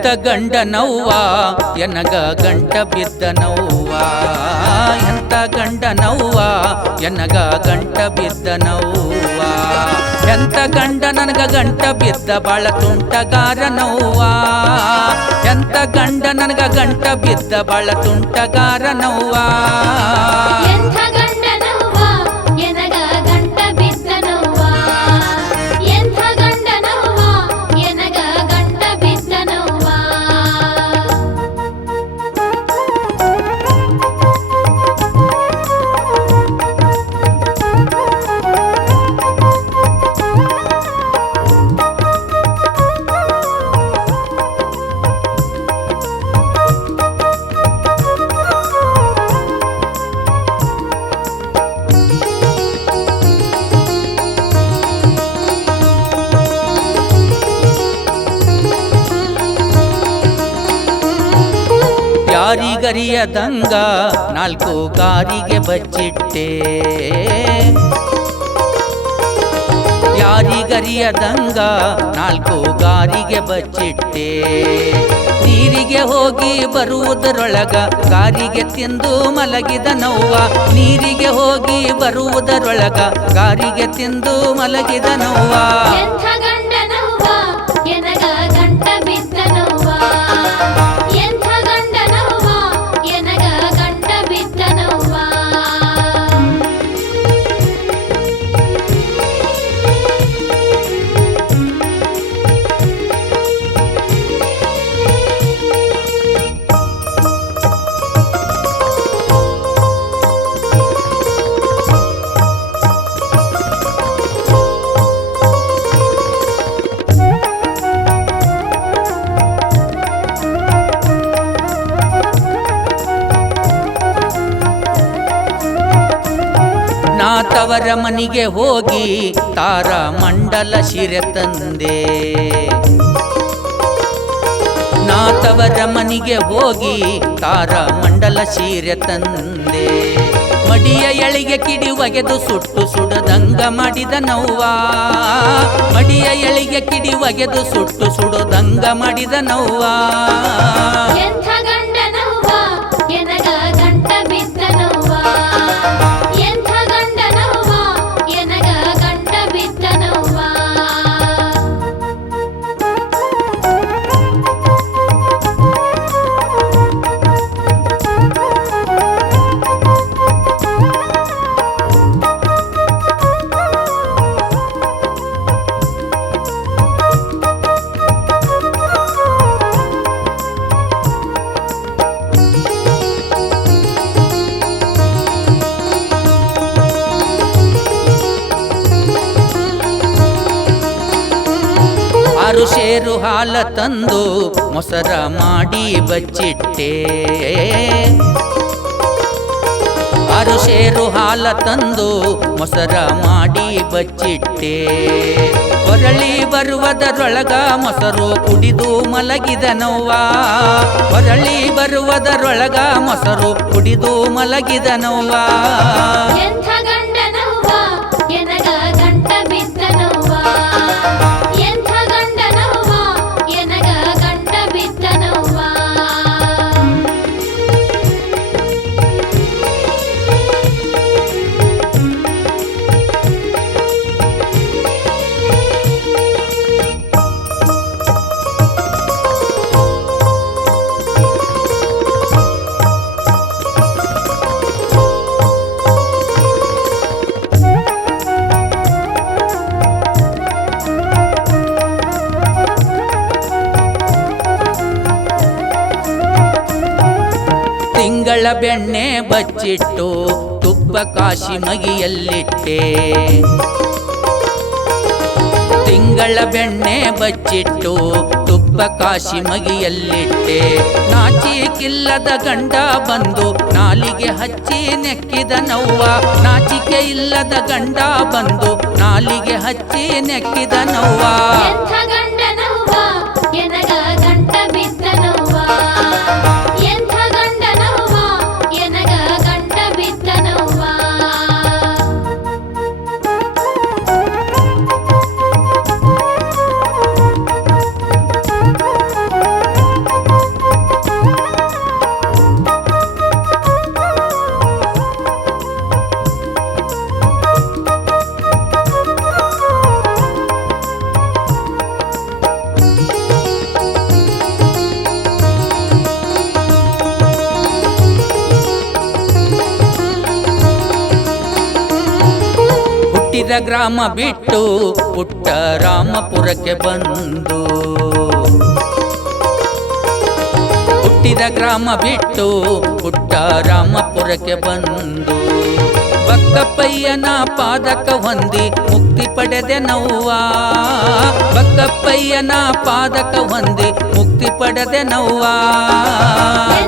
ಎಂತ ಗಂಡ ನವ್ವ ಎನಗ ಗಂಟ ಬಿದ್ದ ನೋವ. ಎಂತ ಗಂಡ ನವ್ವ ಎನಗ ಗಂಟ ಬಿದ್ದ ನವ್ವ ಎಂತ ಗಂಡ ನನಗ ಗಂಟ ಬಿದ್ದ ಬಾಳ ತುಂಟಗಾರ ನವ್ವ ಎಂತ ಗಂಡ ನನಗ ಗಂಟ ಬಿದ್ದ ಬಾಳ ತುಂಟಗಾರ ಯಾರಿಗರಿಯದಂಗ ನಾಲ್ಕು ಕಾರಿಗೆ ಬಚ್ಚಿಟ್ಟೆ. ಯಾರಿಗರಿಯದಂಗ ನಾಲ್ಕು ಕಾರಿಗೆ ಬಚ್ಚಿಟ್ಟೆ. ನೀರಿಗೆ ಹೋಗಿ ಬರುವುದರೊಳಗ ಕಾರಿಗೆ ತಿಂದು ಮಲಗಿದ ನೋವ. ನೀರಿಗೆ ಹೋಗಿ ಬರುವುದರೊಳಗ ಕಾರಿಗೆ ತಿಂದು ಮಲಗಿದ ನವ್ವ ನಾ ಮನೆಗೆ ಹೋಗಿ ತಾರ ಮಂಡಲ ಶಿರೆ ತಂದೆ. ನಾ ತವರ ಮನಿಗೆ ಹೋಗಿ ತಾರ ಮಂಡಲ ಶಿರೆ ತಂದೆ. ಮಡಿಯ ಎಳಿಗೆ ಕಿಡಿ ಒಗೆದು ಸುಟ್ಟು ಸುಡದಂಗ ಮಾಡಿದ ನವ್ವ ಮಡಿಯ ಎಳಿಗೆ ಕಿಡಿ ಒಗೆದು ಸುಟ್ಟು ಸುಡದಂಗ ಮಾಡಿದ ನವ್ವ ಶೇರು ಹಾಲ ತಂದು ಮೊಸರ ಮಾಡಿ ಬಚ್ಚಿಟ್ಟೆ. ಆರು ಸೇರು ಹಾಲ ತಂದು ಮೊಸರ ಮಾಡಿ ಬಚ್ಚಿಟ್ಟೆ. ಹೊರಳಿ ಬರುವುದರೊಳಗ ಮೊಸರು ಕುಡಿದು ಮಲಗಿದ ಹೊರಳಿ ಬರುವುದರೊಳಗ ಮೊಸರು ಕುಡಿದು ಮಲಗಿದ ನವ್ವ. ತಿಂಗಳ ಬೆಣ್ಣೆ ಬಚ್ಚಿಟ್ಟು ತುಪ್ಪ ಕಾಶಿ ಮಗಿಯಲ್ಲಿಟ್ಟೆ. ತಿಂಗಳ ಬೆಣ್ಣೆ ಬಚ್ಚಿಟ್ಟು ತುಪ್ಪ ಕಾಶಿ ಮಗಿಯಲ್ಲಿಟ್ಟೆ. ನಾಚಿಕಿಲ್ಲದ ಗಂಡ ಬಂದು ನಾಲಿಗೆ ಹಚ್ಚಿ ನೆಕ್ಕಿದ ನವ್ವ. ನಾಚಿಕೆ ಇಲ್ಲದ ಗಂಡ ಬಂದು ನಾಲಿಗೆ ಹಚ್ಚಿ ನೆಕ್ಕಿದ ನವ್ವ. ಹುಟ್ಟಿದ ಗ್ರಾಮ ಬಿಟ್ಟು ಪುಟ್ಟ ರಾಮಪುರಕ್ಕೆ ಬಂದು. ಹುಟ್ಟಿದ ಗ್ರಾಮ ಬಿಟ್ಟು ಪುಟ್ಟ ರಾಮಪುರಕ್ಕೆ ಬಂದು. ಬಕ್ಕಪ್ಪಯ್ಯನ ಪಾದಕ ಹೊಂದಿ ಮುಕ್ತಿ ಪಡೆದೆ ನವ್ವ. ಬಕ್ಕಪ್ಪಯ್ಯನ ಪಾದಕ ಹೊಂದಿ ಮುಕ್ತಿ ಪಡೆದೆ ಎಂಥ